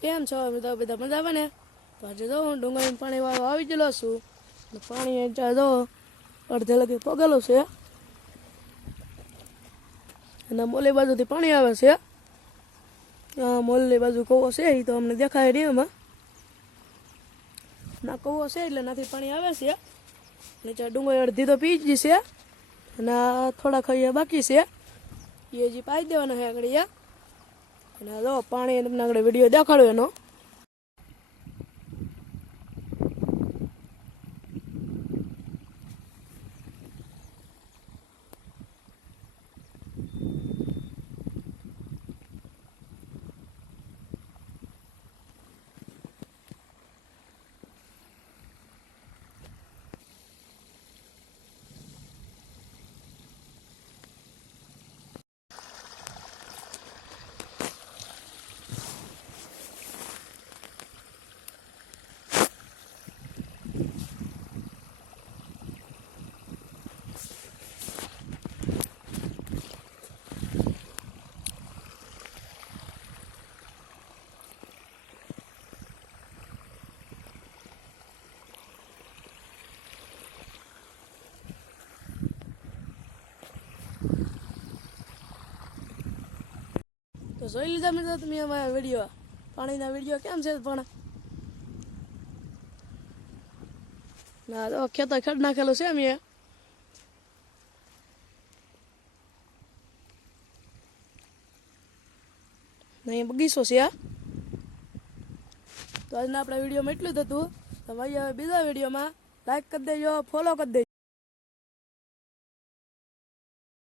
કેમ છો મિત્રો? બધા મજામાં ને? તો આજે જો હું ડુંગળીનું પાણી વાળવા આવી ગયેલો છું. પાણી ત્યાં જો અડધે લગી પગેલું છે અને મોલી બાજુથી પાણી આવે છે. મોલની બાજુ કૂવો છે એ તો અમને દેખાય નહીં એમાં. ના કૂવો છે એટલે નાથી પાણી આવે છે. નીચે ડુંગળી અડધી તો પી જ છે અને થોડાક અહીંયા બાકી છે એ હજી પાઈ દેવાના છે આગળ. અને જો પાણી તમને આગળ વિડીયો દેખાડ્યો એનો. તો જોઈ લીધા મિત્રો તમે અમારા વિડીયો, પાણીના વિડીયો કેમ છે પણ ના તો ખેતર ખેડ નાખેલું છે અમે. અહીં બગીચો છે. તો આજના આપણા વિડીયોમાં એટલું જ હતું. તો ભાઈ હવે બીજા વિડીયોમાં લાઈક કરી દેજો, ફોલો કરી દેજો.